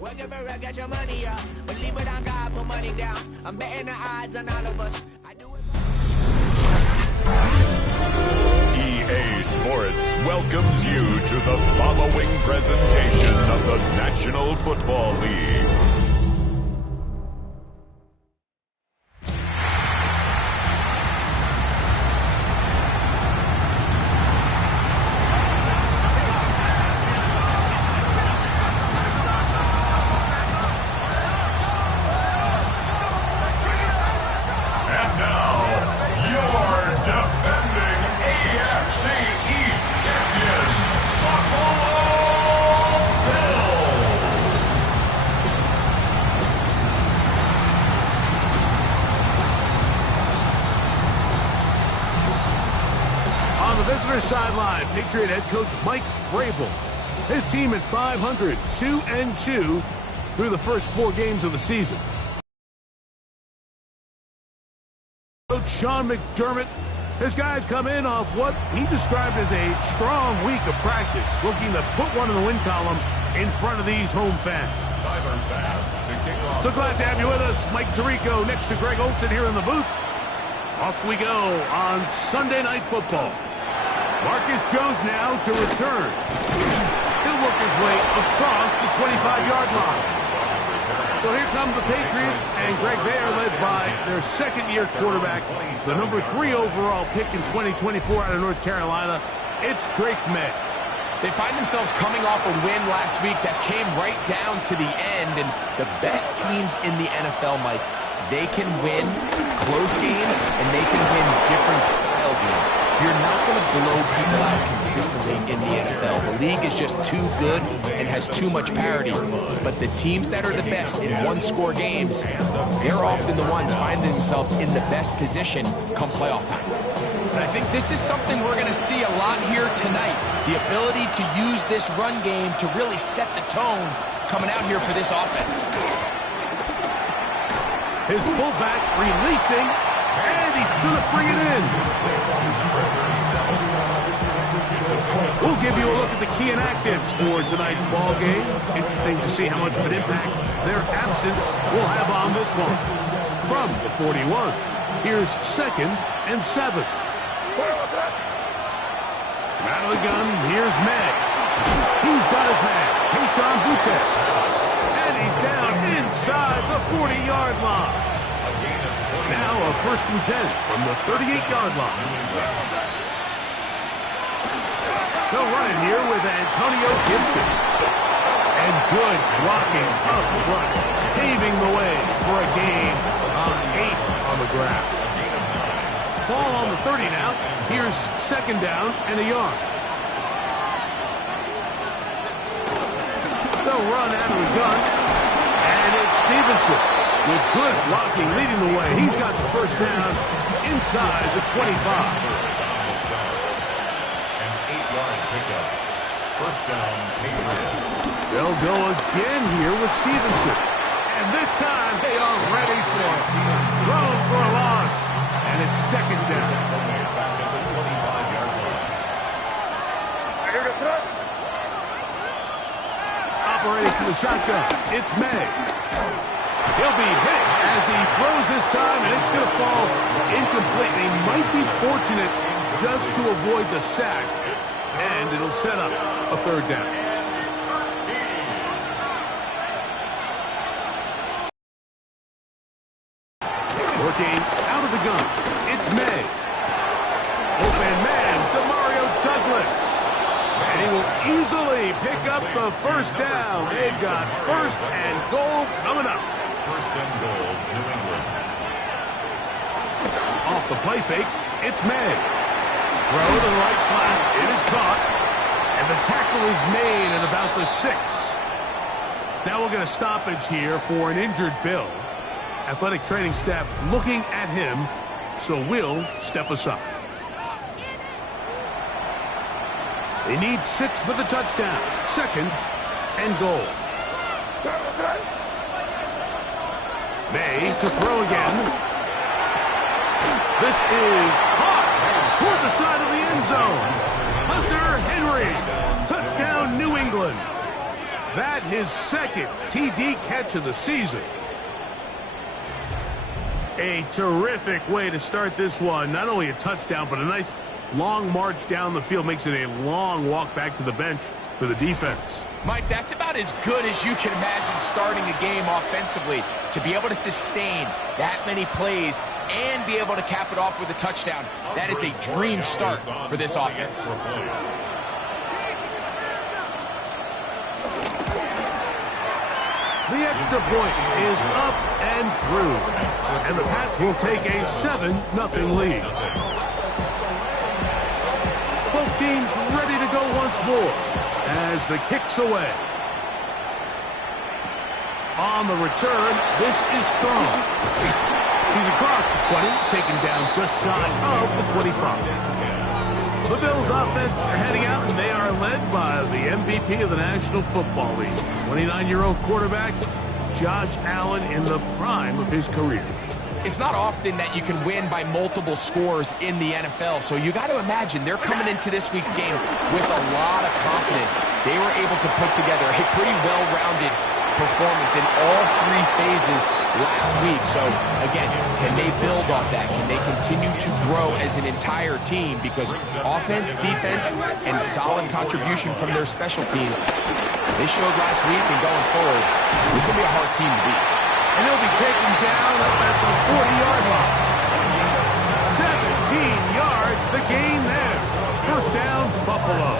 Work it for get your money up. Believe it on God, put money down. I'm betting the odds on all of us. I do it. EA Sports welcomes you to the following presentation of the National Football League. Sideline, Patriot head coach Mike Vrabel. His team at 500, 2-2 through the first 4 games of the season. Coach Sean McDermott, his guys come in off what he described as a strong week of practice, looking to put one in the win column in front of these home fans. So glad to have you with us, Mike Tirico next to Greg Olson here in the booth. Off we go on Sunday Night Football. Marcus Jones now to return. He'll work his way across the 25-yard line. So here come the Patriots, and Greg, they are led by their second-year quarterback, the number 3 overall pick in 2024 out of North Carolina. It's Drake May. They find themselves coming off a win last week that came right down to the end, and the best teams in the NFL, Mike, they can win close games, and they can win different style games. You're not going to blow people out consistently in the NFL. The league is just too good and has too much parity. But the teams that are the best in one-score games, they're often the ones finding themselves in the best position come playoff time. And I think this is something we're going to see a lot here tonight. The ability to use this run game to really set the tone coming out here for this offense. His fullback releasing, and he's going to bring it in. We'll give you a look at the key inactives for tonight's ball game. Interesting to see how much of an impact their absence will have on this one. From the 41, here's 2nd and 7. Out of the gun, here's May. He's got his man, Keyshawn Butte. And he's down inside the 40-yard line. Now a 1st and 10 from the 38-yard line. They'll run it here with Antonio Gibson. And good blocking up front, paving the way for a gain of 8 on the ground. Ball on the 30 now. Here's 2nd down and a yard. They'll run out of the gun. And it's Stevenson with good blocking leading the way. He's got the 1st down inside the 25. An 8-yard pickup. 1st down, Patriots. They'll go again here with Stevenson. And this time they are ready for it. Thrown for a loss. And it's 2nd down. Back at the 25-yard line. Operating from the shotgun, it's May. He'll be hit as he throws this time, and it's going to fall incomplete. They might be fortunate just to avoid the sack, and it'll set up a 3rd down. Working out of the gun, it's May. Open man, Demario Douglas. And he will easily pick up the 1st down. They've got 1st and goal coming up. 1st and goal, New England. Off the play fake, it's May. Throw to the right flat, it is caught. And the tackle is made at about the 6. Now we'll get a stoppage here for an injured Bill. Athletic training staff looking at him, so we'll step aside. They need 6 for the touchdown. 2nd and goal. May to throw again. This is caught toward the side of the end zone. Hunter Henry. Touchdown, New England. That his second TD catch of the season. A terrific way to start this one. Not only a touchdown, but a nice long march down the field. Makes it a long walk back to the bench for the defense. Mike, that's about as good as you can imagine starting a game offensively. To be able to sustain that many plays and be able to cap it off with a touchdown, that is a dream start for this offense. The extra point is up and through, and the Pats will take a 7-0 lead. Both teams ready to go once more as the kick's away. On the return, this is Strong. He's across the 20, taken down just shy of the 25. The Bills offense are heading out, and they are led by the MVP of the National Football League, 29-year-old quarterback Josh Allen in the prime of his career. It's not often that you can win by multiple scores in the NFL, so you got to imagine they're coming into this week's game with a lot of confidence. They were able to put together a pretty well-rounded performance in all three phases last week. So, again, can they build off that? Can they continue to grow as an entire team? Because offense, defense, and solid contribution from their special teams, they showed last week, and going forward, it's going to be a hard team to beat. And he'll be taken down up at the 40-yard line. 17 yards, the gain there. First down, Buffalo.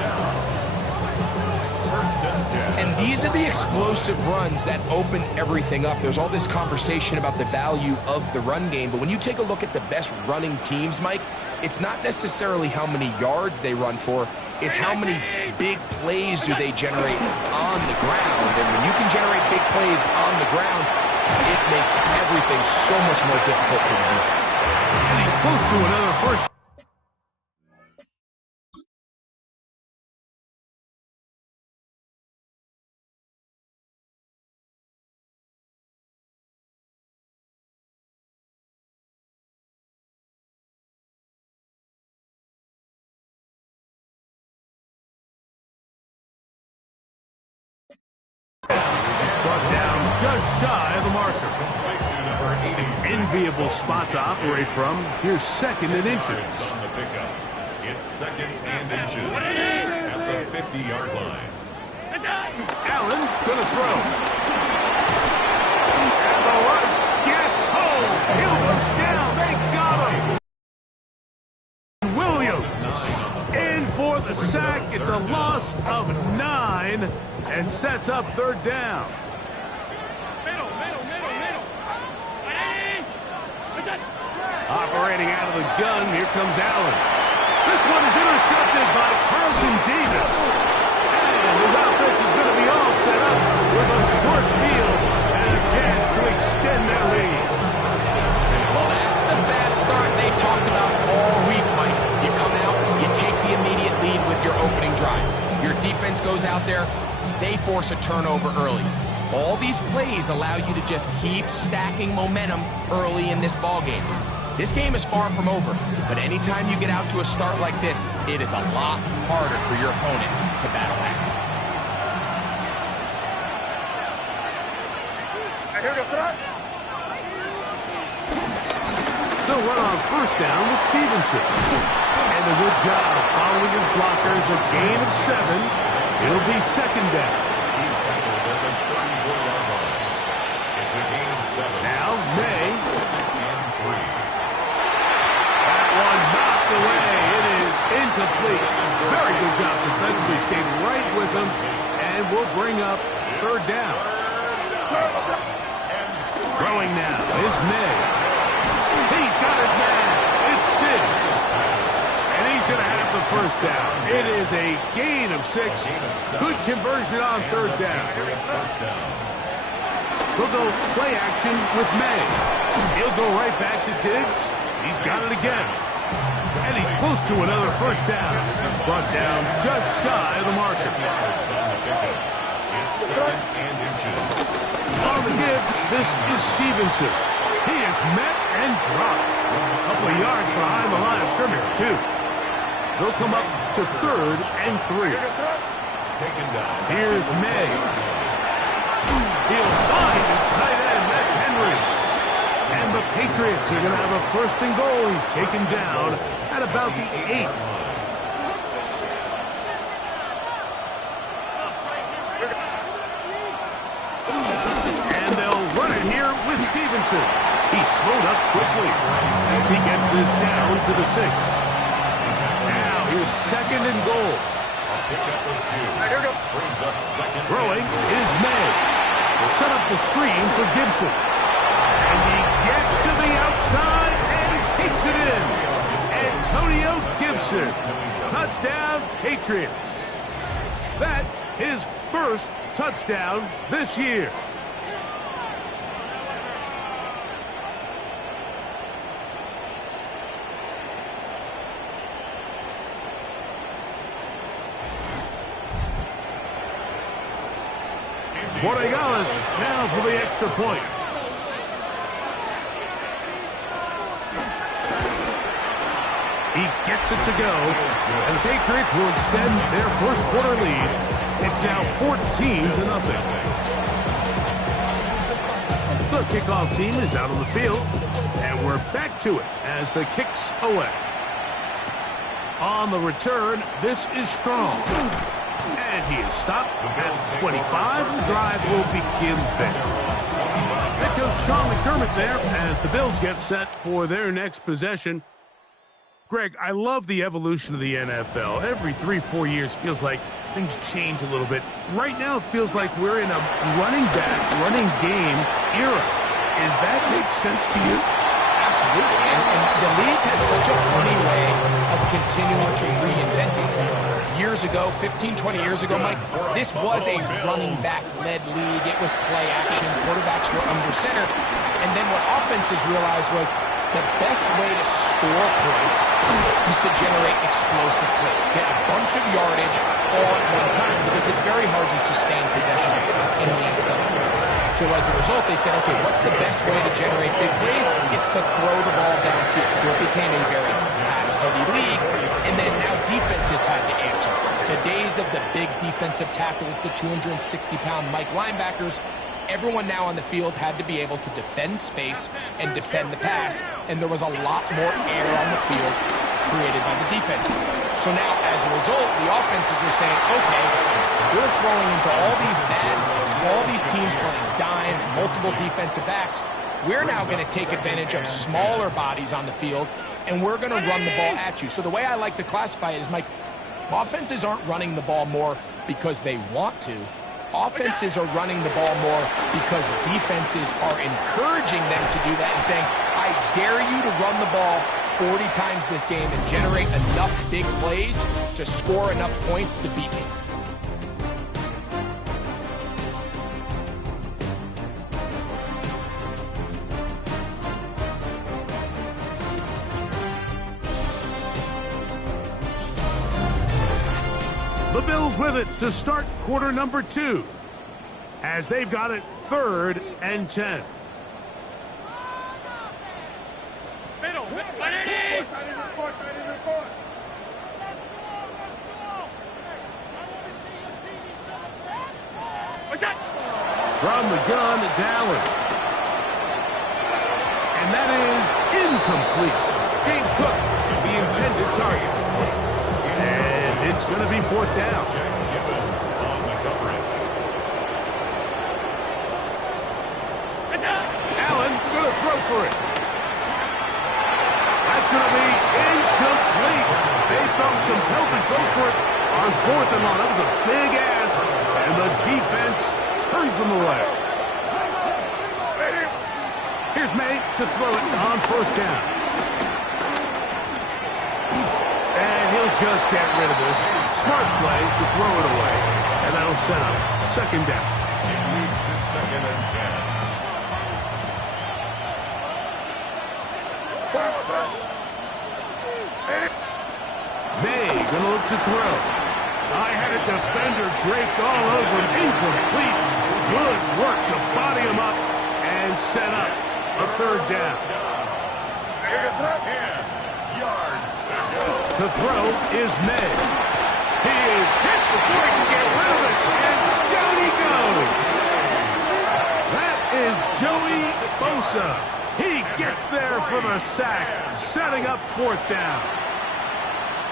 And these are the explosive runs that open everything up. There's all this conversation about the value of the run game, but when you take a look at the best running teams, Mike, it's not necessarily how many yards they run for, it's how many big plays do they generate on the ground. And when you can generate big plays on the ground, it makes everything so much more difficult for the defense. And he's close to another first. Brought down just shy of the marker. An enviable spot to operate from. Here's second and inches. It's second and inches at the 50-yard line. Allen gonna throw. And the rush gets home. Hill goes down. They got him. Williams in for the sack. It's a loss of 9 and sets up third down. Operating out of the gun, here comes Allen. This one is intercepted by Carlton Davis. And his offense is going to be all set up with a short field and a chance to extend their lead. Well, that's the fast start they talked about all week, Mike. You come out, you take the immediate lead with your opening drive. Your defense goes out there, they force a turnover early. All these plays allow you to just keep stacking momentum early in this ballgame. This game is far from over, but anytime you get out to a start like this, it is a lot harder for your opponent to battle back. They'll run on first down with Stevenson. And a good job following his blockers, a gain of 7. It'll be second down. He's tackled at the 34-yard line. It's a gain of 7. Now, May. Second and 3. One knocked away. It is incomplete. Very good job defensively. Stayed right with him and will bring up third down. Throwing now is May. He's got his man. It's Diggs. And he's going to have the first down. It is a gain of 6. Good conversion on third down. We'll go play action with May. He'll go right back to Diggs. He's got it again. And he's close to another first down. He's brought down just shy of the marker. It's second and inches. On the give, this is Stevenson. He is met and dropped. A couple of yards behind the line of scrimmage, too. They'll come up to third and 3. Taken down. Here's May. He'll find his tight end. That's Henry. And the Patriots are going to have a first and goal. He's taken down at about the 8. And they'll run it here with Stevenson. He slowed up quickly as he gets this down to the 6. Now here's second and goal. Throwing is May. Will set up the screen for Gibson. And he gets to the outside and takes it in. Antonio Gibson. Touchdown, Patriots. That his first touchdown this year. Borregales now for the extra point. He gets it to go, and the Patriots will extend their first quarter lead. It's now 14-0. The kickoff team is out on the field, and we're back to it as the kick's away. On the return, this is Strong. And he is stopped at 25. The drive will begin there. Head coach Sean McDermott there as the Bills get set for their next possession. Greg, I love the evolution of the NFL. Every 3-4 years feels like things change a little bit. Right now it feels like we're in a running back, running game era. Does that make sense to you? Absolutely. And the league has such a funny way of continuing to reinvent itself. Years ago, 15, 20 years ago, Mike, this was a running back-led league. It was play action. Quarterbacks were under center. And then what offenses realized was the best way to score points is to generate explosive plays. Get a bunch of yardage all at one time because it's very hard to sustain possessions in the NFL. So as a result, they said, okay, what's the best way to generate big plays? It's to throw the ball downfield. So it became a very pass-heavy league, and then now defenses had to answer. The days of the big defensive tackles, the 260-pound Mike linebackers, everyone now on the field had to be able to defend space and defend the pass, and there was a lot more air on the field created by the defenses. So now, as a result, the offenses are saying, okay, we're throwing into all these bad looks, all these teams playing dime, multiple defensive backs. We're now going to take advantage of smaller bodies on the field, and we're going to run the ball at you. So the way I like to classify it is, Mike, offenses aren't running the ball more because they want to. Offenses are running the ball more because defenses are encouraging them to do that and saying, I dare you to run the ball 40 times this game and generate enough big plays to score enough points to beat me. The Bills with it to start quarter number 2 as they've got it 3rd and 10. From the gun, it's Allen. And that is incomplete. James Cook, the intended target. And it's going to be 4th down. Allen going to throw for it. That's going to be incomplete. They felt compelled to go for it on 4th and long. That was a big ask, and the defense turns them away. Here's May to throw it on 1st down. And he'll just get rid of this. Smart play to throw it away. And that'll set up 2nd down. It moves to 2nd and 10. May gonna look to throw. I had a defender draped all over him. Incomplete. Good work to body him up and set up a 3rd down. 10 yards to go. To throw is May. He is hit before he can get rid of it, and down he goes. Joey Bosa. He gets there for the sack, setting up 4th down.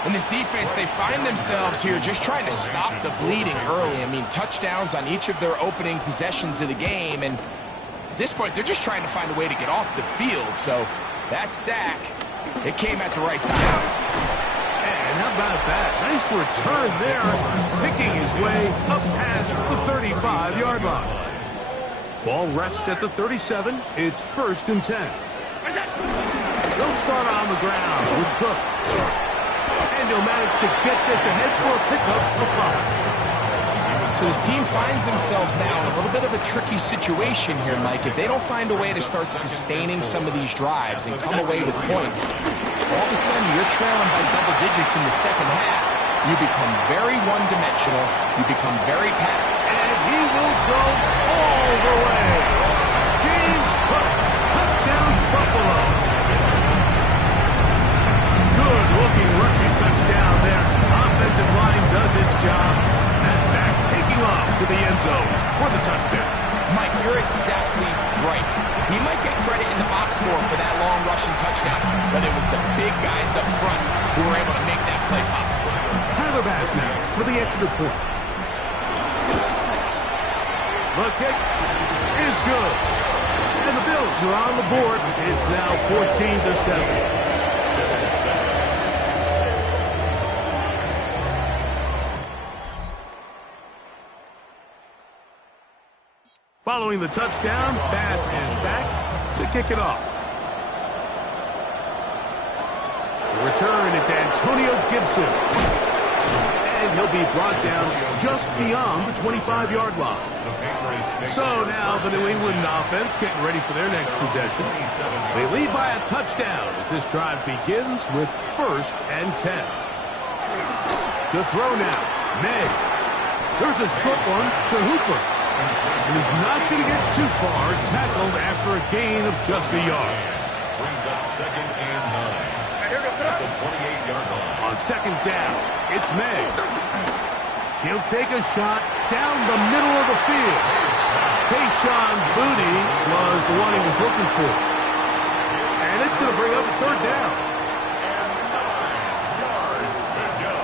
In this defense, they find themselves here just trying to stop the bleeding early. I mean, touchdowns on each of their opening possessions of the game, and at this point, they're just trying to find a way to get off the field. So that sack, it came at the right time. And how about that? Nice return there, picking his way up past the 35-yard line. Ball rests at the 37. It's 1st and 10. They'll start on the ground with Cook. And he'll manage to get this ahead for a pickup of 5. So this team finds themselves now in a little bit of a tricky situation here, Mike. If they don't find a way to start sustaining some of these drives and come away with points, all of a sudden you're trailing by double digits in the second half. You become very one-dimensional. You become very passive. And he will go all the way. James Cook, touchdown Buffalo. Good-looking rushing touchdown there. Offensive line does its job. And back taking off to the end zone for the touchdown. Mike, you're exactly right. He might get credit in the box score for that long rushing touchdown, but it was the big guys up front who were able to make that play possible. Tyler Bass now for the extra point. The kick is good. And the Bills are on the board. It's now 14-7. Following the touchdown, Bass is back to kick it off. To return, it's Antonio Gibson. And he'll be brought down just beyond the 25-yard line. So now the New England offense getting ready for their next possession. They lead by a touchdown as this drive begins with 1st and 10. To throw now, May. There's a short one to Hooper. And he's not going to get too far, tackled after a gain of just a yard. Brings up 2nd and 9. At the 28-yard line. On 2nd down, it's May. He'll take a shot down the middle of the field. Kayshon Boutte was the one he was looking for. And it's going to bring up 3rd down. And 9 yards to go.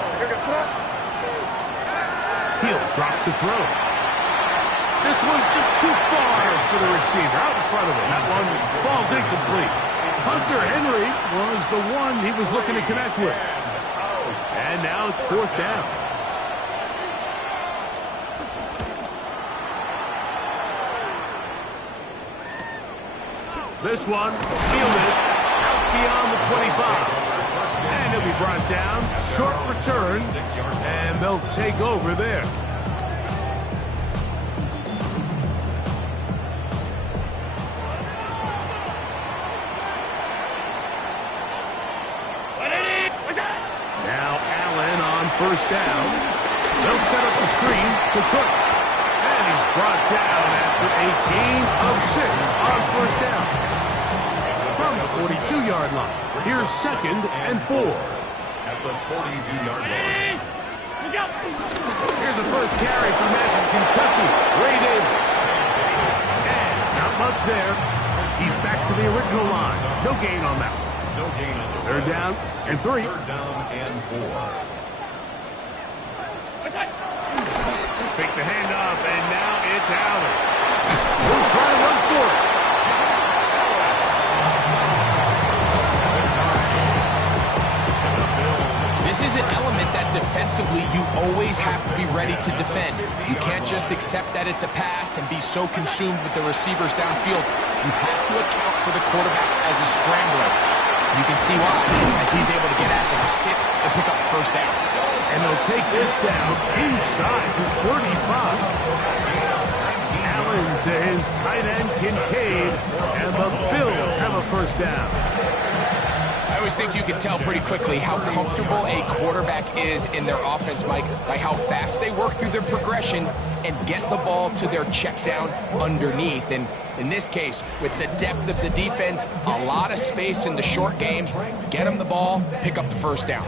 He'll drop to throw. This one just too far for the receiver, out in front of him. That one falls incomplete. Hunter Henry was the one he was looking to connect with. And now it's 4th down. This one fielded out beyond the 25. And he'll be brought down. Short return. And they'll take over there. First down. They'll set up the screen to Cook. And he's brought down after a gain of 6 on 1st down. From the 42-yard line. Here's 2nd and 4. At the 42-yard line. Here's the first carry from that from Kentucky. Ray Davis. And not much there. He's back to the original line. No gain on that one. No gain on the 3rd down and 3. 3rd down and 4. Fake the handoff, and now it's Allen. We'll try to run for it. This is an element that defensively you always have to be ready to defend. You can't just accept that it's a pass and be so consumed with the receivers downfield. You have to account for the quarterback as a scrambler. You can see why, as he's able to get at the pocket and pick up the 1st down. And they'll take this down inside the 35. Allen to his tight end, Kincaid, and the Bills have a 1st down. I always think you can tell pretty quickly how comfortable a quarterback is in their offense, Mike, by how fast they work through their progression and get the ball to their check down underneath. And in this case, with the depth of the defense, a lot of space in the short game, get them the ball, pick up the 1st down.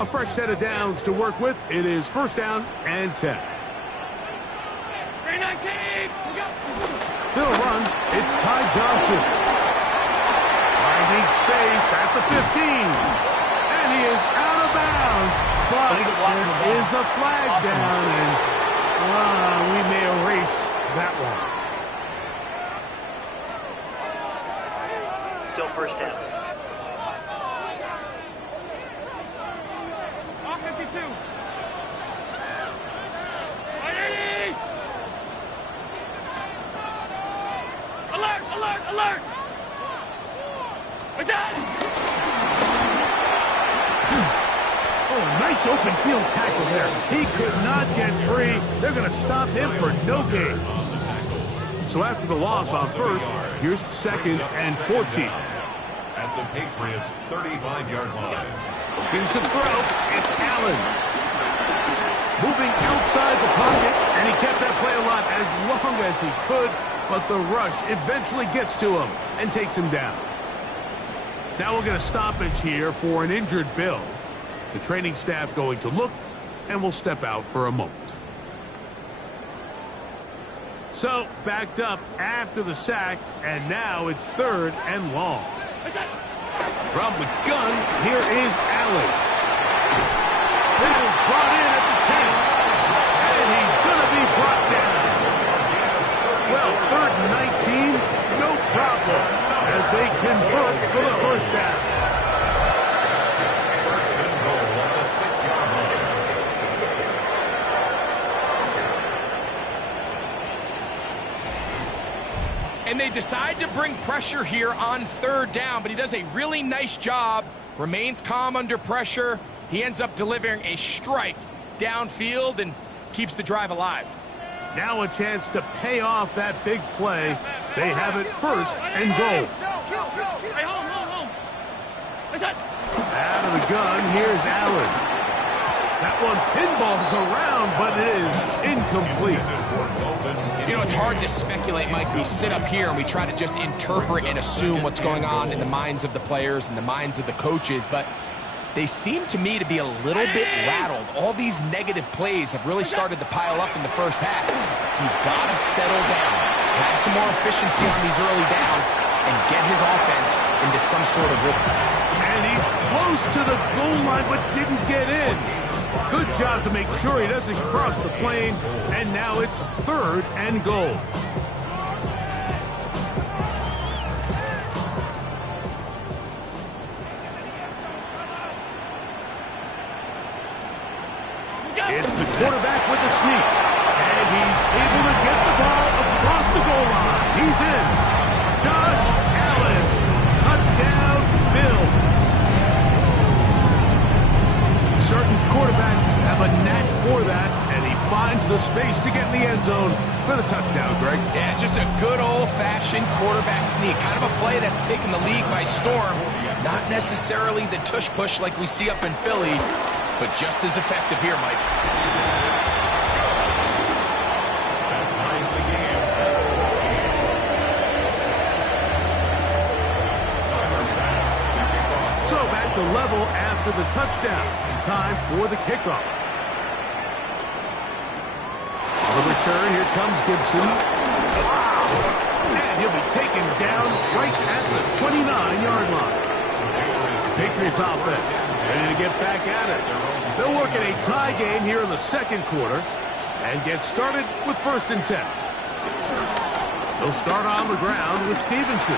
A fresh set of downs to work with. It is 1st down and 10. He'll run. It's Ty Johnson. Finding space at the 15. And he is out of bounds. But there is a flag down, and we may erase that one. Still first down. 52. Alert! Alert! Alert! What's that? Oh, nice open field tackle there. He could not get free. They're going to stop him for no gain. So after the loss on first, here's 2nd and 14. At the Patriots' 35-yard line. Looking to throw. It's Allen. Moving outside the pocket, and he kept that play alive as long as he could, but the rush eventually gets to him and takes him down. Now we'll get a stoppage here for an injured Bill. The training staff going to look, and we'll step out for a moment. So, backed up after the sack, and now it's 3rd and long. From the gun, here is Allen. It is brought in at the 10, and he's going to be brought down. Well, 3rd and 19, no problem, as they convert for the first down. First and goal on the 6-yard line. And they decide to bring pressure here on 3rd down, but he does a really nice job, remains calm under pressure. He ends up delivering a strike downfield and keeps the drive alive. Now a chance to pay off that big play. They have it 1st and goal. Hey, home. What's that? Out of the gun, here's Allen. That one pinballs around, but it is incomplete. You know, it's hard to speculate, Mike. We sit up here and we try to just interpret and assume what's going on in the minds of the players and the minds of the coaches, but they seem to me to be a little bit rattled. All these negative plays have really started to pile up in the first half. He's got to settle down, have some more efficiencies in these early downs, and get his offense into some sort of rhythm. And he's close to the goal line, but didn't get in. Good job to make sure he doesn't cross the plane, and now it's 3rd and goal. It's the quarterback with the sneak, and he's able to get the ball across the goal line. He's in. Josh Allen, touchdown, Bills. Certain quarterbacks have a knack for that, and he finds the space to get in the end zone for the touchdown, Greg. Yeah, just a good old-fashioned quarterback sneak. Kind of a play that's taken the league by storm. Not necessarily the tush-push like we see up in Philly, but just as effective here, Mike. So back to level after the touchdown. Time for the kickoff. On the return, here comes Gibson. And he'll be taken down right at the 29-yard line. Patriots offense ready to get back at it. They'll work at a tie game here in the 2nd quarter and get started with 1st and 10. They'll start on the ground with Stevenson.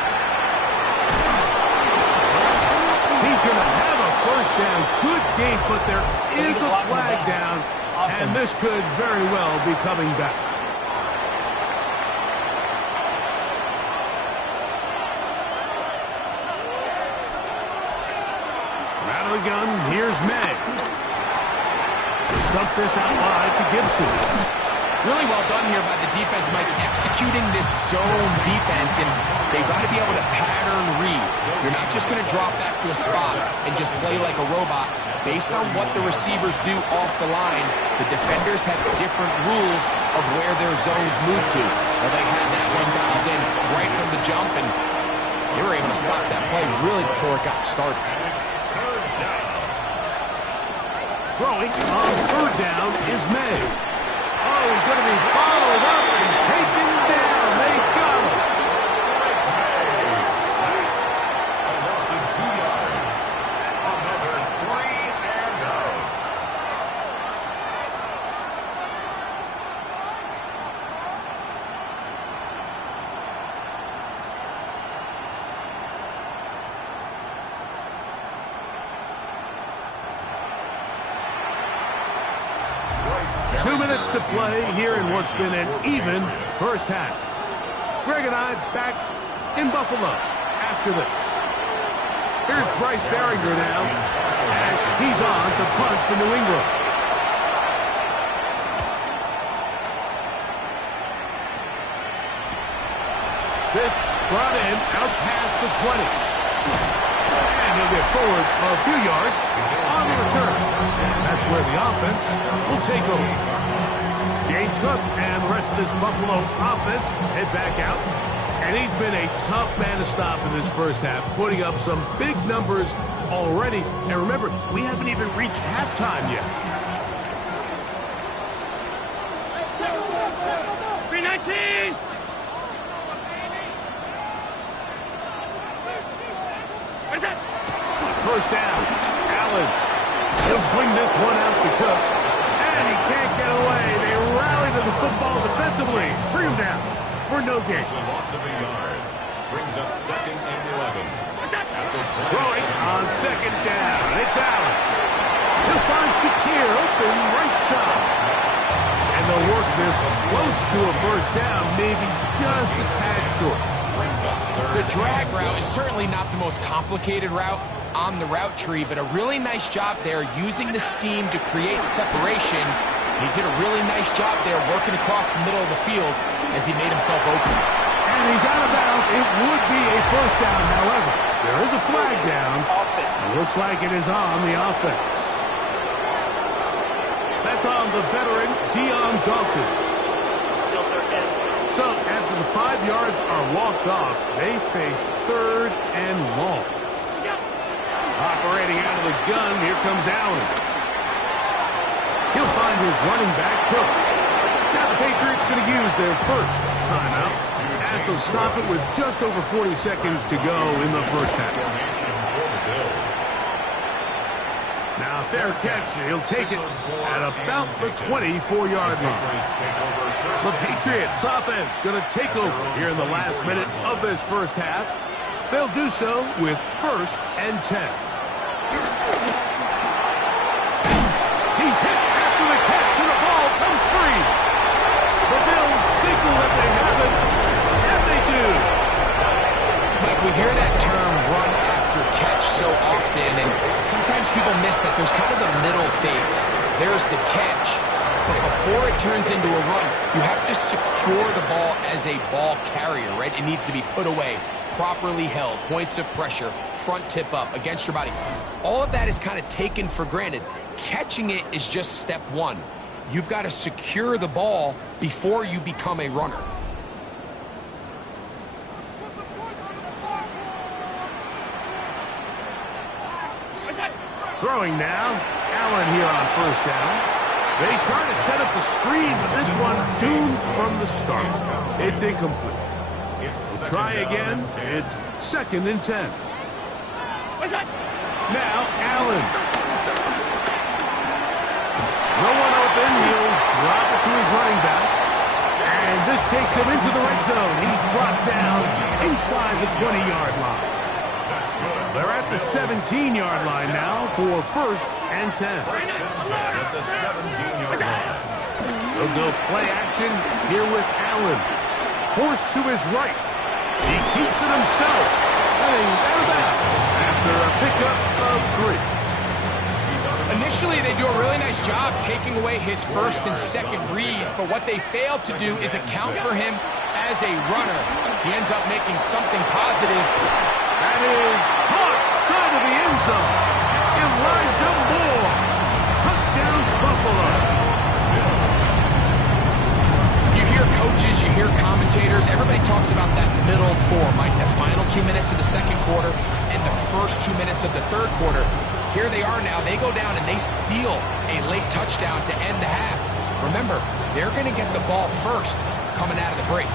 He's going to have a first down. Good game, but there is a flag down, and this could very well be coming back. Out of the gun, here's May. Dump this out wide to Gibson. Really well done here by the defense, Mike, executing this zone defense, and they've got to be able to pattern read. You're not just going to drop back to a spot and just play like a robot. Based on what the receivers do off the line, the defenders have different rules of where their zones move to. Well, they had that one dialed in right from the jump, and they were able to stop that play really before it got started. Throwing on 3rd down is May. Oh, he's going to be followed up and taken down. They got him. A loss of 2 yards. Another 3 and out. Bryce 2 minutes to play here in what's been an even first half. Greg and I back in Buffalo after this. Here's Bryce Berringer now as he's on to punt for New England. This brought in out past the 20. And he'll get forward a few yards on the return. And that's where the offense will take over. James Cook and the rest of this Buffalo offense head back out. And he's been a tough man to stop in this first half, putting up some big numbers already. And remember, we haven't even reached halftime yet. 319! Where's that? First down, Allen. He'll swing this one out to Cook. And he can't get away. They rally to the football defensively. Bring him down for no gain. a loss of 1 yard. Brings up 2nd and 11. What's that? At the Throwing 27. on 2nd down. It's Allen. He'll find Shakir open right side. And they'll work this close to a first down, maybe just a tad short. Brings up 3rd. The drag route is certainly not the most complicated route on the route tree, but a really nice job there using the scheme to create separation. He did a really nice job there working across the middle of the field as he made himself open. And he's out of bounds. It would be a first down, however. There is a flag down. It looks like it is on the offense. That's on the veteran, Dion Dawkins. So after the 5 yards are walked off, they face 3rd and long. Operating out of the gun, here comes Allen. He'll find his running back, Cook. Now the Patriots going to use their first timeout as they'll stop it with just over 40 seconds to go in the first half. Now fair catch, he'll take it at about the 24-yard line. The Patriots offense going to take over here in the last minute of this first half. They'll do so with 1st and 10. He's hit after the catch, and the ball comes free. The Bills signal that they have it, and they do. Mike, we hear that term run after catch so often, and sometimes people miss that there's kind of a middle phase. There's the catch, but before it turns into a run, you have to secure the ball as a ball carrier, right? It needs to be put away, properly held, points of pressure, front tip up against your body. All of that is kind of taken for granted. Catching it is just step one. You've got to secure the ball before you become a runner. Throwing now, Allen here on first down. They try to set up the screen, but this one doomed from the start. It's incomplete. We'll try again. It's 2nd and 10. What's that? Now, Allen. No one open. He'll drop it to his running back. And this takes him into the red zone. He's brought down inside the 20-yard line. They're at the 17-yard line now for 1st and 10. At the 17-yard line. They'll go play action here with Allen. Forced to his right. He keeps it himself. Running out of bounds after a pickup of 3. Initially, they do a really nice job taking away his 1st and 2nd read, but what they fail to do is account for him as a runner. He ends up making something positive. That is caught side of the end zone. Elijah Moore. Touchdown Buffalo. You hear coaches, you hear commentators, everybody talks about that middle 4, Mike, the final 2 minutes of the 2nd quarter and the first 2 minutes of the 3rd quarter. Here they are now. They go down and they steal a late touchdown to end the half. Remember, they're going to get the ball first coming out of the break.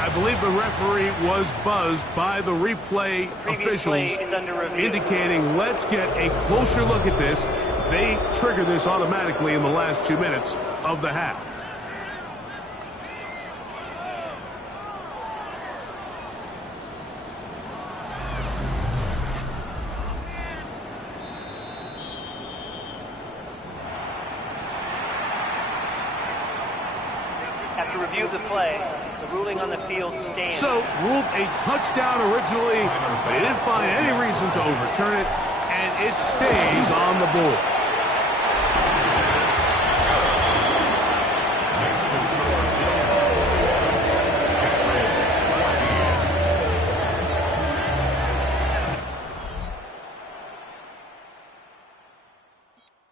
I believe the referee was buzzed by the replay officials indicating let's get a closer look at this. They trigger this automatically in the last 2 minutes of the half. After review of the play, the ruling on the field stands. So, ruled a touchdown originally, but they didn't find any reason to overturn it, and it stays on the board.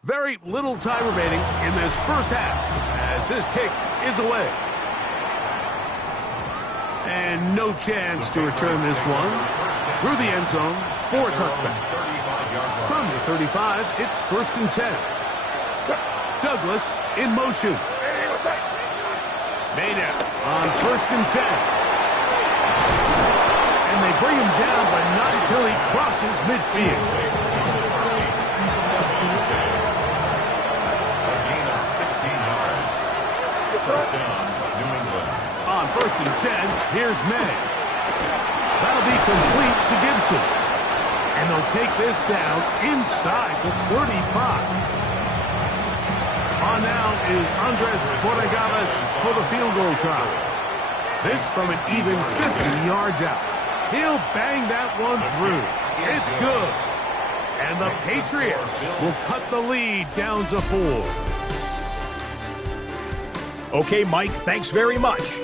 Very little time remaining in this first half as this kick is away. And no chance to return this one through the end zone for a touchback. From the 35, it's 1st and 10. Douglas in motion. Maynard on 1st and 10. And they bring him down, but not until he crosses midfield. First down, New England. On 1st and 10, here's May. That'll be complete to Gibson. And they'll take this down inside the 35. On now is Andres Borregales for the field goal try. This from an even 50 yards out. He'll bang that one through. It's good. And the Patriots will cut the lead down to 4. Okay, Mike, thanks very much.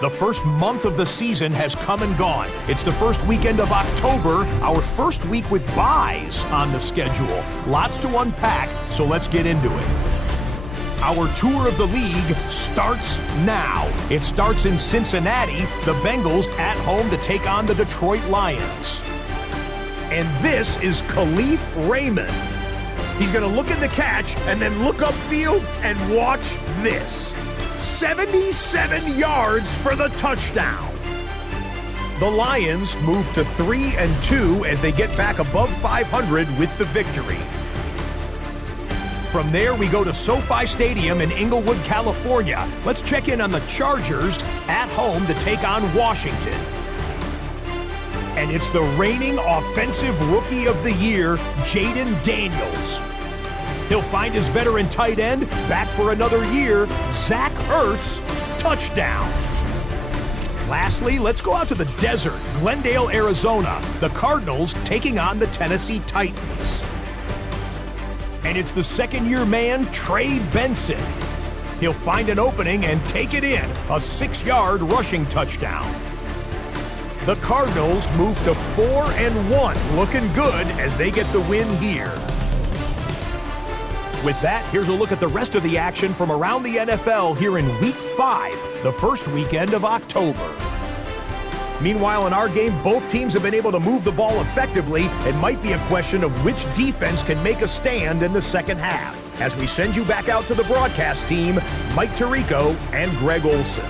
The first month of the season has come and gone. It's the first weekend of October, our first week with byes on the schedule. Lots to unpack, so let's get into it. Our tour of the league starts now. It starts in Cincinnati, the Bengals at home to take on the Detroit Lions. And this is Khalif Raymond. He's going to look at the catch and then look upfield and watch this. 77 yards for the touchdown. The Lions move to 3-2 as they get back above 500 with the victory. From there, we go to SoFi Stadium in Inglewood, California. Let's check in on the Chargers at home to take on Washington. And it's the reigning Offensive Rookie of the Year, Jaden Daniels. He'll find his veteran tight end back for another year, Zach Ertz, touchdown. Lastly, let's go out to the desert, Glendale, Arizona. The Cardinals taking on the Tennessee Titans. And it's the second-year man, Trey Benson. He'll find an opening and take it in, a 6-yard rushing touchdown. The Cardinals move to 4-1, looking good as they get the win here. With that, here's a look at the rest of the action from around the NFL here in Week 5, the first weekend of October. Meanwhile, in our game, both teams have been able to move the ball effectively. It might be a question of which defense can make a stand in the second half. As we send you back out to the broadcast team, Mike Tirico and Greg Olson.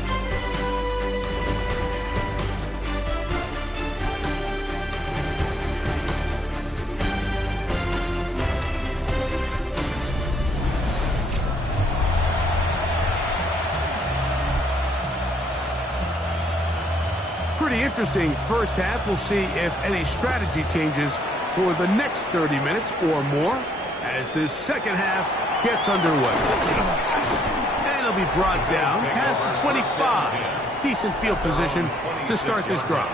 Pretty interesting first half. We'll see if any strategy changes for the next 30 minutes or more as this second half gets underway. And it'll be brought down past the 25. Decent field position to start this drive.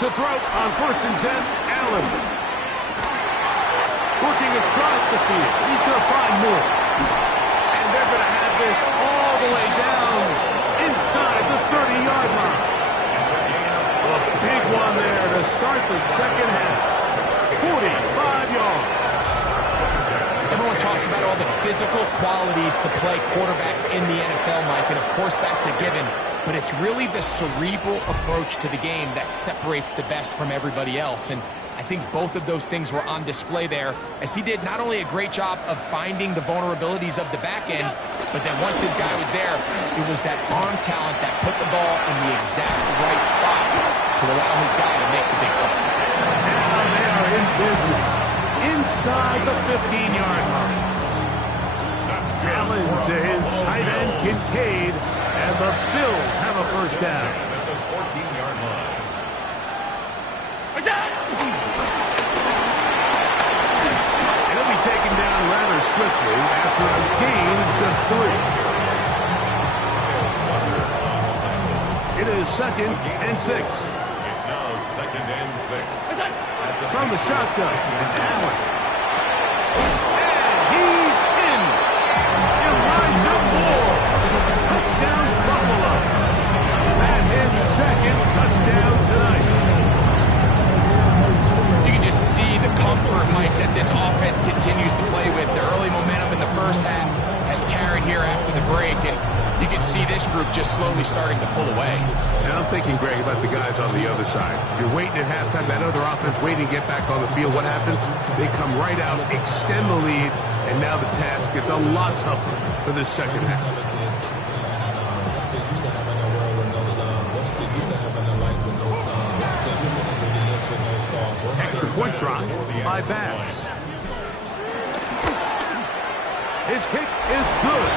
To throw on 1st and 10, Allen. Working across the field. He's going to find more. And they're going to have this all the way down inside the 30-yard line. A big one there to to start the second half. 45 yards. Everyone talks about all the physical qualities to play quarterback in the NFL, Mike, and of course that's a given. But it's really the cerebral approach to the game that separates the best from everybody else. And I think both of those things were on display there, as he did not only a great job of finding the vulnerabilities of the back end, but then once his guy was there, it was that arm talent that put the ball in the exact right spot to allow his guy to make the big play. Now they are in business inside the 15-yard line. Allen to his tight end, Kincaid, and the Bills have a first down. At the 14-yard line. And he'll be taken down rather swiftly after a gain of just 3. It is 2nd and 6. It's now 2nd and 6. From the shotgun, it's Allen. And he's in. Elijah Moore. Touchdown, Buffalo. And his 2nd touchdown tonight. You can just see the comfort, Mike, that this offense continues to play with. The early momentum in the first half has carried here after the break, and you can see this group just slowly starting to pull away. And I'm thinking, Greg, about the guys on the other side. You're waiting at halftime, that other offense waiting to get back on the field. What happens? They come right out, extend the lead, and now the task gets a lot tougher for this second half. Extra point try by Bass. His kick is good,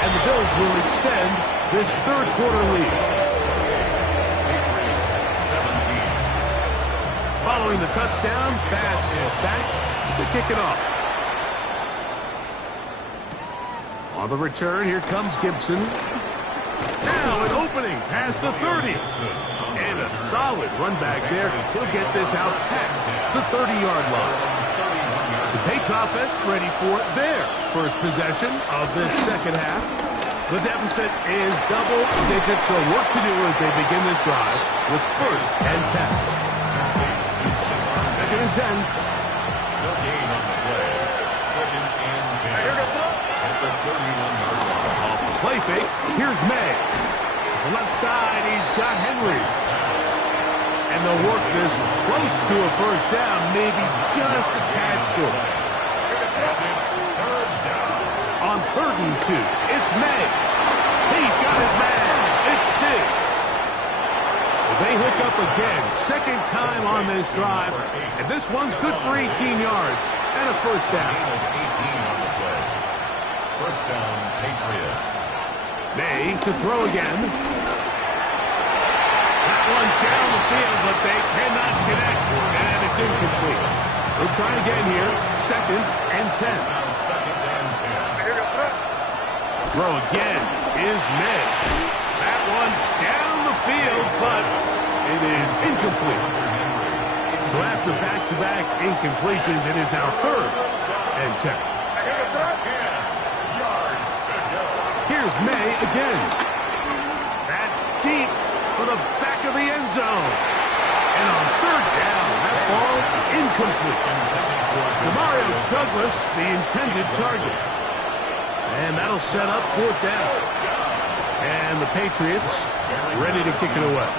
and the Bills will extend this third quarter lead. Patriots 17. Following the touchdown, Bass is back to kick it off. On the return, here comes Gibson. Now an opening past the 30. And a solid run back there. He'll get this out past the 30-yard line. The Patriots offense ready for their first possession of this second half. The deficit is double digits, so work to do as they begin this drive with 1st and 10. 2nd and 10. No gain on the play. 2nd and 10. At the 31-yard line. Off the play fake, here's May. The left side, he's got Henry. And they'll work this close to a first down, maybe just a tad short. It's 3rd down. On 3rd and 2, it's May. He's got his man. It's Diggs. They hook up again, 2nd time on this drive, and this one's good for 18 yards and a first down. 18 on the play. First down, Patriots. May to throw again. That one down the field, but they cannot connect, and it's incomplete. We'll try again here, 2nd and 10. Now 2nd and 10. Throw again is May. That one down the field, but it is incomplete. So after back-to-back incompletions, it is now 3rd and 10. Yards to go. Here's May again. That deep for the back of the end zone. And on 3rd down, that ball incomplete. Demario Douglas, the intended target. And that'll set up 4th down. And the Patriots ready to kick it away,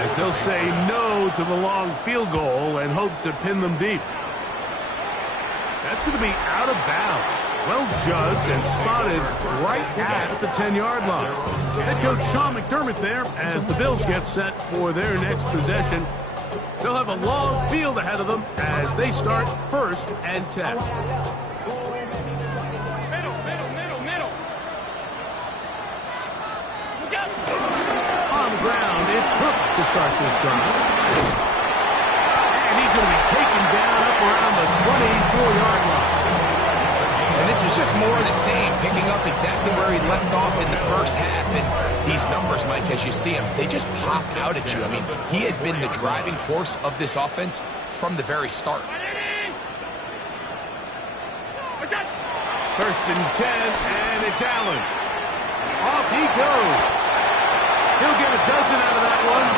as they'll say no to the long field goal and hope to pin them deep. That's going to be out of bounds. Well judged and spotted right at the 10-yard line. Head coach Sean McDermott there as the Bills get set for their next possession. They'll have a long field ahead of them as they start 1st and 10. On the ground, it's Cook to start this drive. And he's going to be taken down up around the 24-yard line. And this is just more of the same, picking up exactly where he left off in the first half. And these numbers, Mike, as you see him, they just pop out at you. I mean, he has been the driving force of this offense from the very start. 1st and 10, and it's Allen. Off he goes. He'll get a dozen out of that one.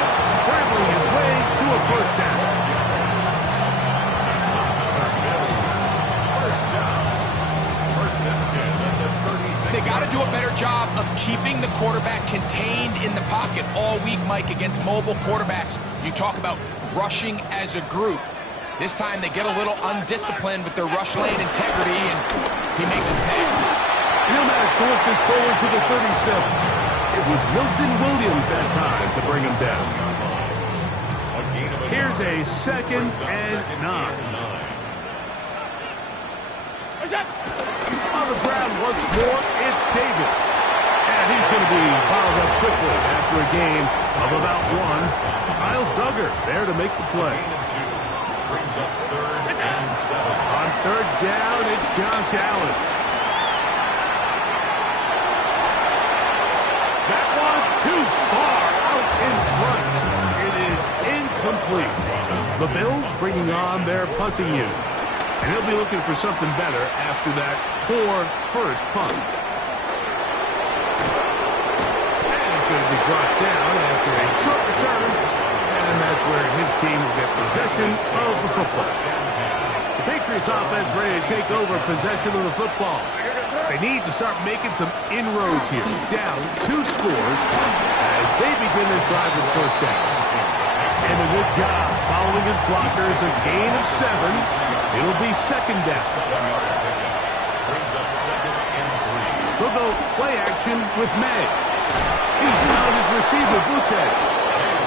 scrambling his way to a first down. They got to do a better job of keeping the quarterback contained in the pocket all week, Mike, against mobile quarterbacks. You talk about rushing as a group. This time they get a little undisciplined with their rush lane integrity, and he makes it pay. Illmatic forced this forward to the 37. It was Milton Williams that time to bring him down. Here's a 2nd and 9. On the ground once more, it's Davis. And he's going to be fouled up quickly after a gain of about 1. Kyle Duggar there to make the play. Brings up 3rd and 7. On 3rd down, it's Josh Allen. That one too far out in front. It is incomplete. The Bills bringing on their punting unit. And he'll be looking for something better after that poor first punt. And it's going to be brought down after a short return. And that's where his team will get possession of the football. The Patriots offense ready to take over possession of the football. They need to start making some inroads here. Down 2 scores as they begin this drive with first down. And a good job following his blockers, a gain of 7. It'll be 2nd down. Brings up 2nd and 3. They'll go play action with May. He's found his receiver, Butte.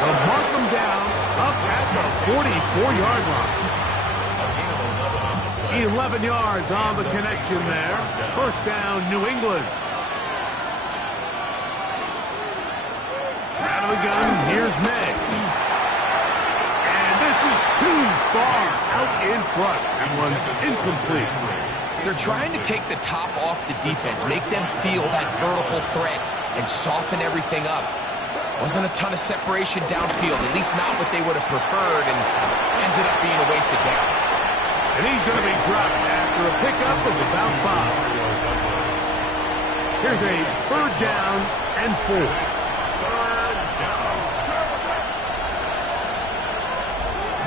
They'll mark him down up at the 44-yard line. 11 yards on the connection there. First down, New England. Out of the gun, here's May. And this is too far out in front. That one's incomplete. They're trying to take the top off the defense, make them feel that vertical threat, and soften everything up. Wasn't a ton of separation downfield, at least not what they would have preferred, and ended up being a wasted down. And he's going to be dropped after a pickup of about 5. Here's a 3rd down and 4.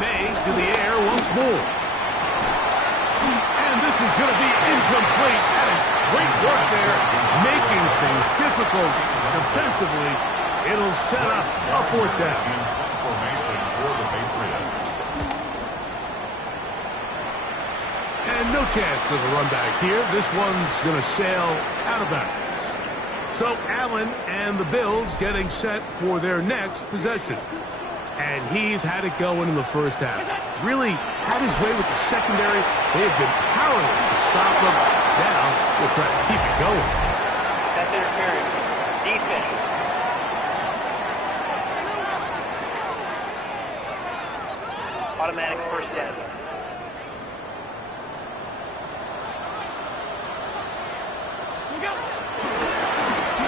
May to the air once more. And this is going to be incomplete. That is great work there, making things difficult defensively. It'll set up a 4th down. Formation for the Patriots. And no chance of a run back here. This one's going to sail out of bounds. So Allen and the Bills getting set for their next possession. And he's had it going in the first half. Really had his way with the secondary. They have been powerless to stop him. Now we'll try to keep it going. That's interference. Defense. Automatic first down.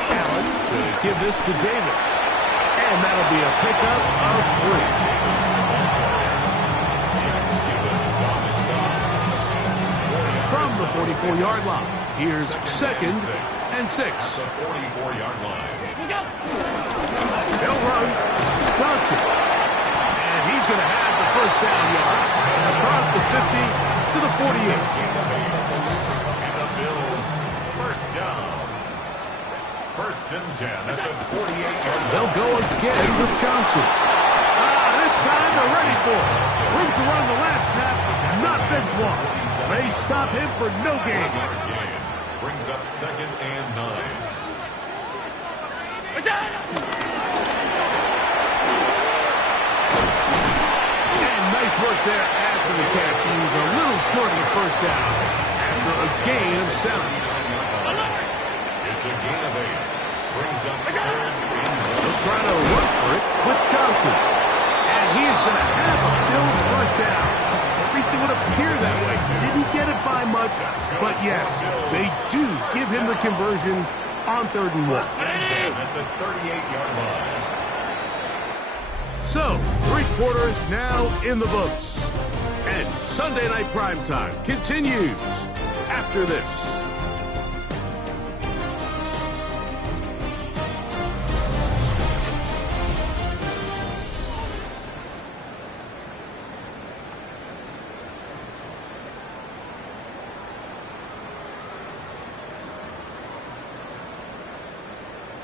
Allen will give this to Davis. And that'll be a pickup of 3. From the 44-yard line, here's 2nd and 6. The 44-yard line. They'll run. Johnson. And he's going to have the first down yards across the 50 to the 48. And the Bills, first down. 1st and 10 at the 48-yard line. They'll go again with Johnson. This time they're ready for it. Room to run the last snap, not this one. They stop him for no gain. Brings up 2nd and 9. And nice work there after the catch. He was a little short of the first down after a gain of 7. It's a gain of 8. Brings up 3rd and 1. They'll try to run for it with Johnson. And he is going to have a Bills first down. At least it would appear that way. Didn't get it by much, but yes, they do give him the conversion on 3rd and 1. At the 38-yard line. So, 3 quarters now in the books. And Sunday Night Primetime continues after this.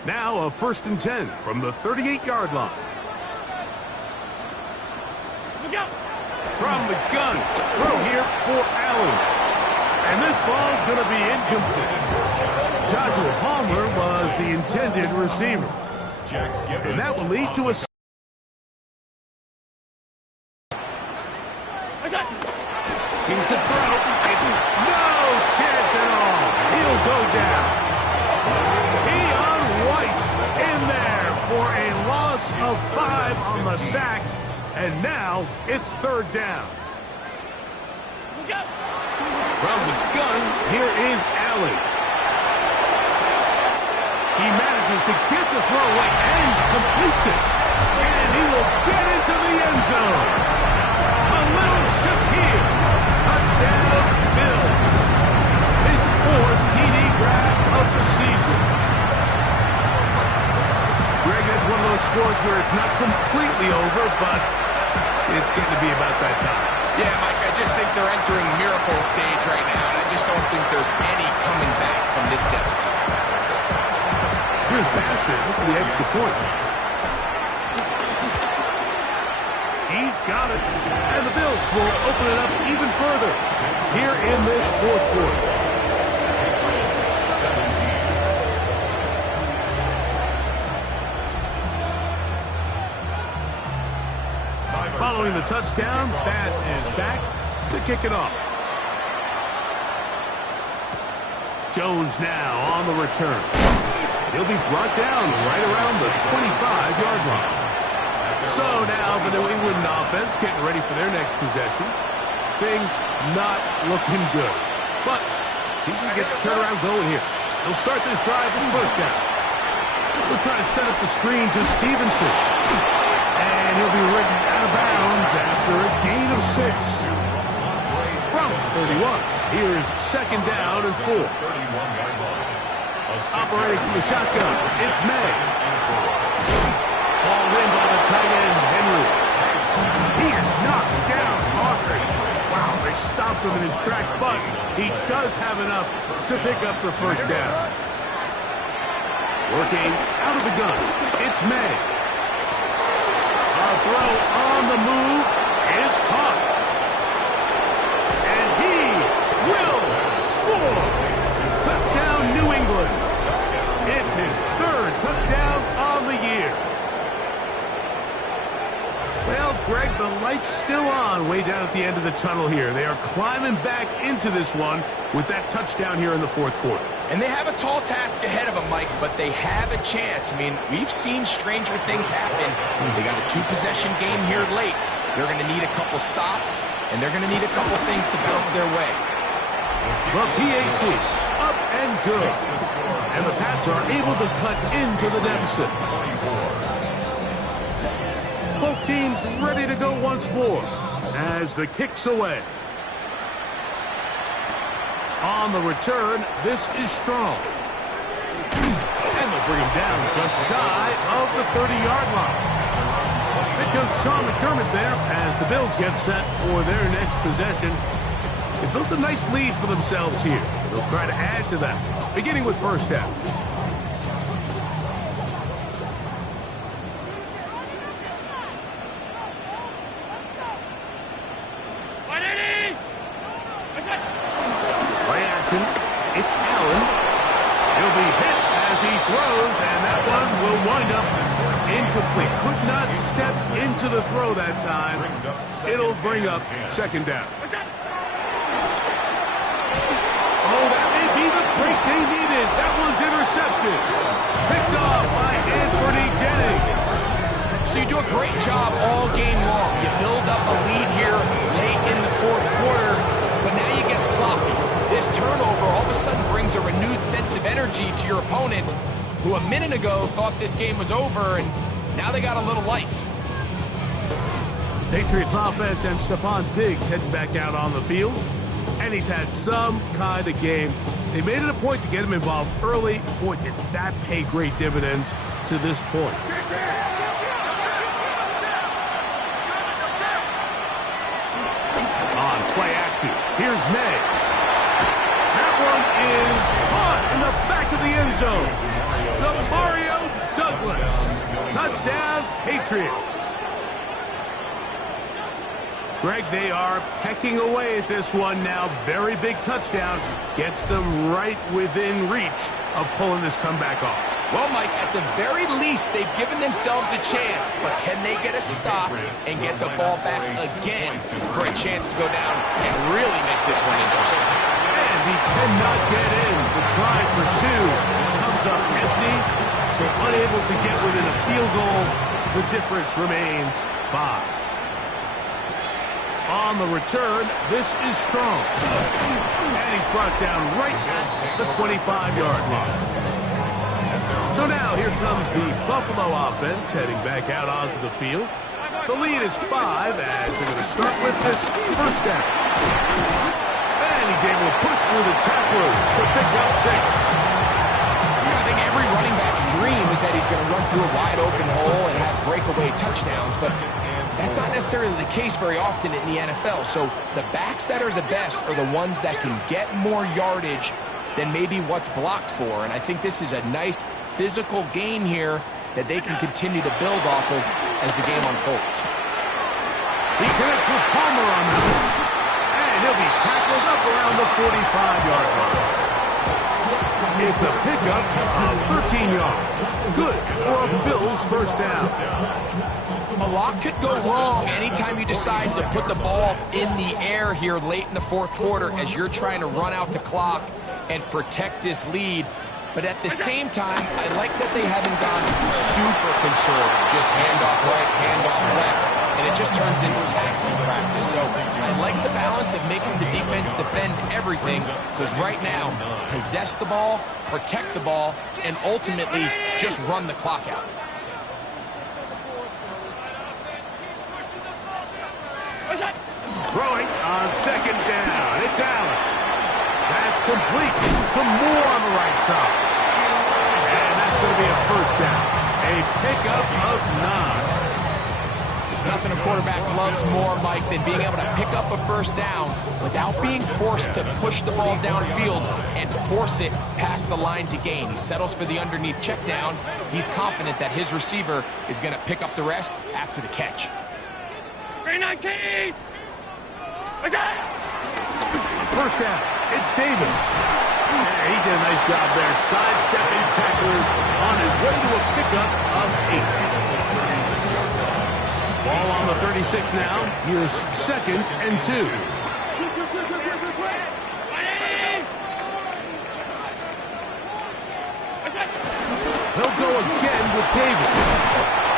Now a 1st and 10 from the 38-yard line. Look out! From the gun, throw here for Allen. And this ball's going to be incomplete. Joshua Palmer was the intended receiver. And that will lead to a... Kings to throw. It's no chance at all. He'll go down. Keon White in there for a loss of 5 on the sack. And now it's 3rd down. From the gun, here is Allen. He manages to get the throw away and completes it. And he will get into the end zone. A little Shakir. Touchdown, Bills. His 4th TD grab of the season. Greg, that's one of those scores where it's not completely over, but it's getting to be about that time. Yeah, Mike, I just think they're entering miracle stage right now, and I just don't think there's any coming back from this deficit. Here's Baxter for the extra point. He's got it. And the Bills will open it up even further here in this 4th quarter. Following the touchdown, Bass is back to kick it off. Jones now on the return. He'll be brought down right around the 25-yard line. So now the New England offense getting ready for their next possession. Things not looking good. But see if we get the turnaround going here. They'll start this drive with 1st down. They'll try to set up the screen to Stevenson. And he'll be ridden out of bounds after a gain of 6. From 31, here's 2nd down and 4. Operating from the shotgun, it's May. Ball in by the tight end, Henry. He is knocked down, Autry. Wow, they stopped him in his tracks, but he does have enough to pick up the 1st down. Working out of the gun, it's May. A throw on the move is caught. And he will score. Touchdown, New England. It's his 3rd touchdown on the year. Well, Greg, the light's still on way down at the end of the tunnel here. They are climbing back into this one with that touchdown here in the 4th quarter. And they have a tall task ahead of them, Mike, but they have a chance. I mean, we've seen stranger things happen. They got a 2-possession game here late. They're going to need a couple stops, and they're going to need a couple things to bounce their way. The PAT, up and good. And the Pats are able to cut into the deficit. Both teams ready to go once more as the kick's away. On the return, this is Strong. And they'll bring him down just shy of the 30-yard line. Head coach Sean McDermott there as the Bills get set for their next possession. They built a nice lead for themselves here. They'll try to add to that, beginning with 1st down. It's Allen. He'll be hit as he throws, and that one will wind up incomplete. Could not step into the throw that time. It'll bring up 2nd down. Oh, that may be the break they needed. That one's intercepted. Picked off by Anthony Jennings. So you do a great job all game long. You build up a lead here late in the 4th quarter, but now you get sloppy. This turnover all of a sudden brings a renewed sense of energy to your opponent, who a minute ago thought this game was over, and now they got a little life. Patriots offense and Stephon Diggs heading back out on the field, and he's had some kind of game. They made it a point to get him involved early. Boy, did that pay great dividends to this point. On play action, here's May. That one is caught in the back of the end zone. to Mario Douglas. Touchdown, Patriots. Greg, they are pecking away at this one now. Very big touchdown. Gets them right within reach of pulling this comeback off. Well, Mike, at the very least, they've given themselves a chance. But can they get a stop and get the ball back again for a chance to go down and really make this one interesting? And he cannot get in. The try for two comes up empty. So unable to get within a field goal. The difference remains 5. On the return, this is strong. And he's brought down right at the 25-yard line. So now here comes the Buffalo offense heading back out onto the field. The lead is 5 as they're going to start with this first down. And he's able to push through the tacklers to pick up 6. I think every running back's dream is that he's going to run through a wide open hole and have breakaway touchdowns, but that's not necessarily the case very often in the NFL. So the backs that are the best are the ones that can get more yardage than maybe what's blocked for. And I think this is a nice physical gain here that they can continue to build off of as the game unfolds. He connects with Palmer on that one. And he'll be tackled up around the 45-yard line. It's a pickup of 13 yards. Good for a Bills first down. A lot could go wrong anytime you decide to put the ball in the air here late in the fourth quarter as you're trying to run out the clock and protect this lead. But at the same time, I like that they haven't gone super conservative. Just handoff right, handoff left. And it just turns into tackling practice. So I like the balance of making the defense defend everything. Because right now, possess the ball, protect the ball, and ultimately just run the clock out. Throwing on second down. It's Allen. That's complete to Moore on the right side. And that's going to be a first down. A pickup of 9. Nothing a quarterback loves more, Mike, than being able to pick up a first down without being forced to push the ball downfield and force it past the line to gain. He settles for the underneath check down. He's confident that his receiver is going to pick up the rest after the catch. 319! What's that? First down, it's Davis. Yeah, he did a nice job there, sidestepping tacklers on his way to a pickup of 8. Ball on the 36 now. Here's 2nd and 2. He'll go again with Davis.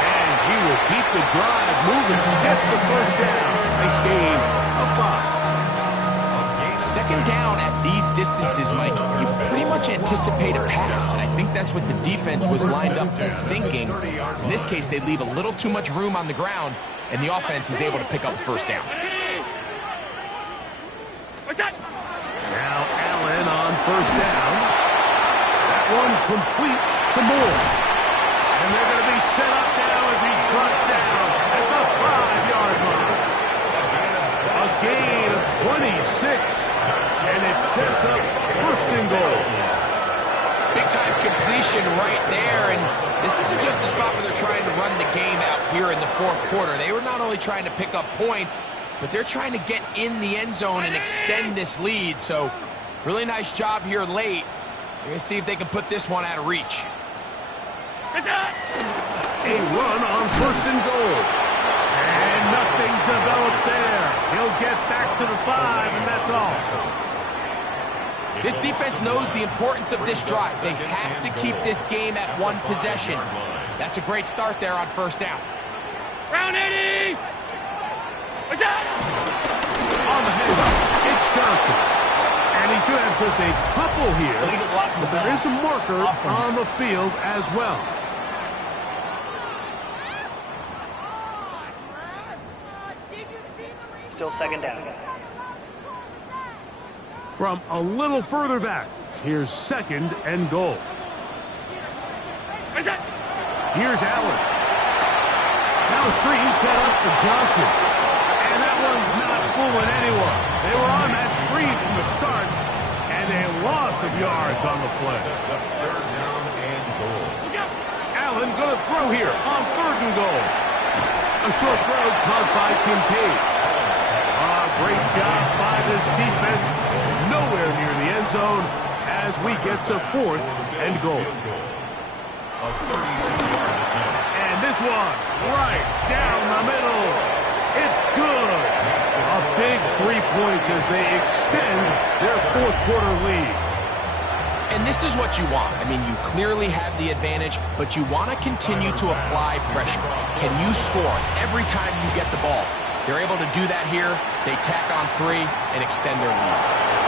And he will keep the drive moving. Gets the first down. Nice gain of 5. Second down at these distances, Mike, you pretty much anticipate a pass, and I think that's what the defense was lined up thinking. In this case, they leave a little too much room on the ground, and the offense is able to pick up the first down. Now Allen on first down. That one complete to Moore. And they're going to be set up now as he's brought down at the 5-yard line. A gain of 26. And it sets up first and goal. Big-time completion right there, and this isn't just a spot where they're trying to run the game out here in the fourth quarter. They were not only trying to pick up points, but they're trying to get in the end zone and extend this lead. So, really nice job here late. We're going to see if they can put this one out of reach. A run on first and goal. And nothing's developed there. He'll get back to the 5, and that's all. This defense knows the importance of this drive. They have to keep this game at one possession. That's a great start there on first down. Round 80! What's that? On the handoff, it's Johnson. And he's going to have just a couple here, but there is a marker on the field as well. Still second down. From a little further back, here's 2nd and goal. Here's Allen. Now a screen set up for Johnson. And that one's not fooling anyone. They were on that screen from the start, and a loss of yards on the play. Allen going to throw here on 3rd and goal. A short throw caught by Kincaid. Great job by this defense. Nowhere near the end zone as we get to 4th and goal. And this one right down the middle. It's good. A big 3 points as they extend their 4th quarter lead. And this is what you want. I mean, you clearly have the advantage, but you want to continue to apply pressure. Can you score every time you get the ball? They're able to do that here. They tack on 3 and extend their lead.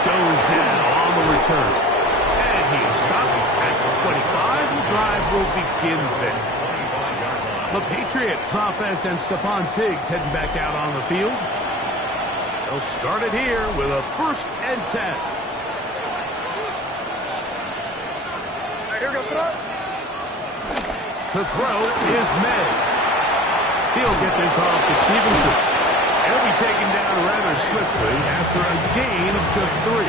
Jones now on the return. And he's stopped at the 25. The drive will begin there. The Patriots offense and Stephon Diggs heading back out on the field. They'll start it here with a 1st and 10. To throw is May. He'll get this off to Stevenson. He'll be taken down rather swiftly after a gain of just 3.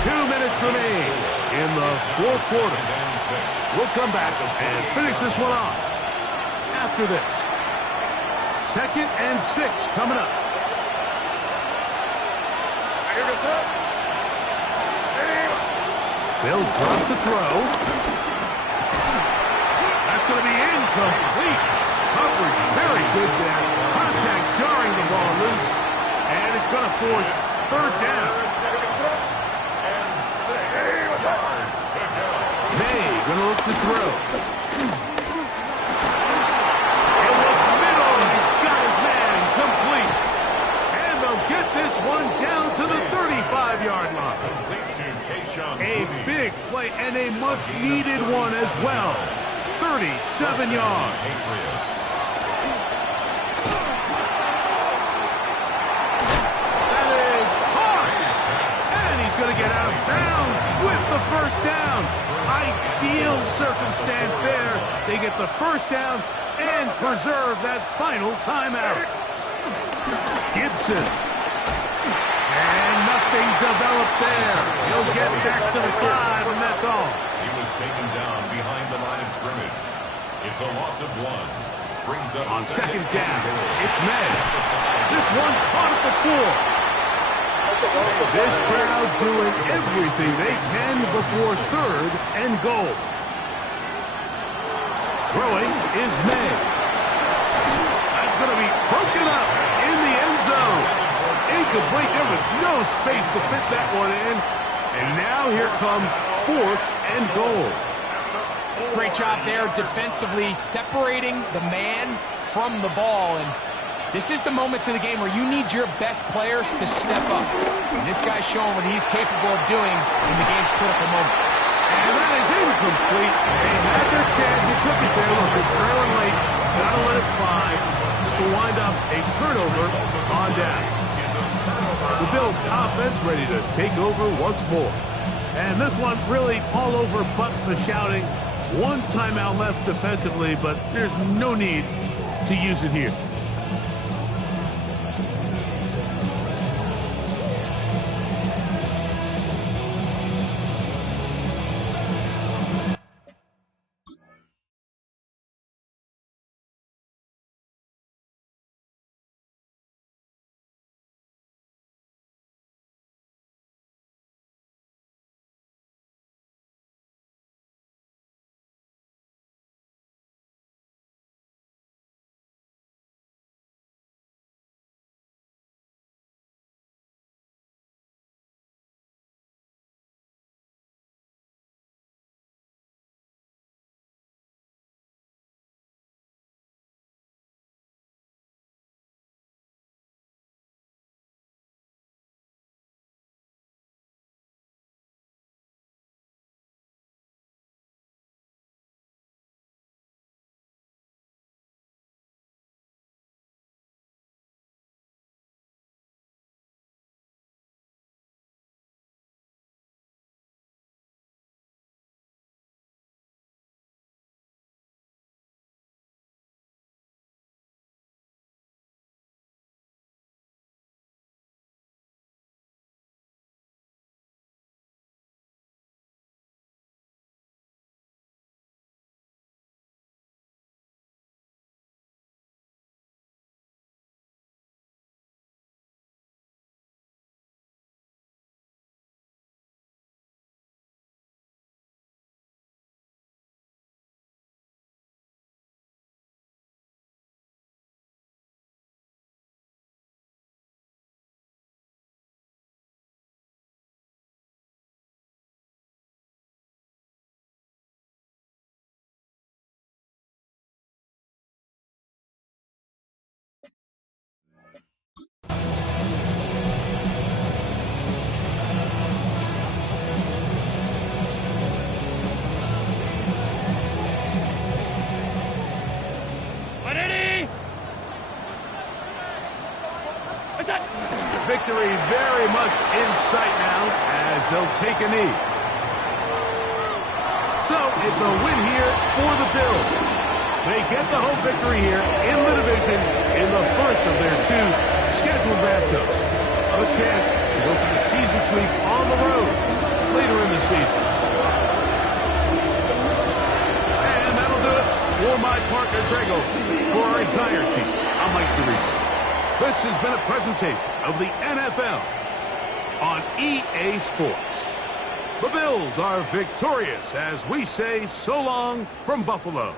2 minutes remain in the 4th quarter. We'll come back and finish this one off after this. 2nd and 6 coming up. They'll drop to throw. That's going to be incomplete. Coverage very good there. Contact jarring the ball loose. And it's going to force 3rd down. May going to look to throw. He'll look middle. He's got his man complete. And they'll get this one down to the 35-yard line. A big play and a much-needed one as well. 37 yards. That is hard. And he's going to get out of bounds with the 1st down. Ideal circumstance there. They get the 1st down and preserve that final timeout. Gibson. And nothing developed there. He'll get back to the 5, and that's all. He was taken down behind the line of scrimmage. It's a loss of 1. Brings up on 2nd down. It's May. This one caught at the 4. This crowd doing everything they can before 3rd and goal. Throwing is May. That's going to be broken up in the end zone. Incomplete. There was no space to fit that one in. And now here comes 4th and goal. Great job there defensively, separating the man from the ball. And this is the moments of the game where you need your best players to step up. And this guy's showing what he's capable of doing in the game's critical moment. And that is incomplete. They had their chance. They took it there. Look, they're trailing late. Gotta let it fly. This will wind up a turnover on down. The Bills offense ready to take over once more. And this one really all over but the shouting. 1 timeout left defensively, but there's no need to use it here. in sight now as they'll take a knee. So it's a win here for the Bills. They get the home victory here in the division in the first of their 2 scheduled matchups. A chance to go for the season sweep on the road later in the season. And that'll do it for my partner, Greg Olson. For our entire team, I'm Mike Tirico. This has been a presentation of the NFL on EA Sports. The Bills are victorious as we say so long from Buffalo.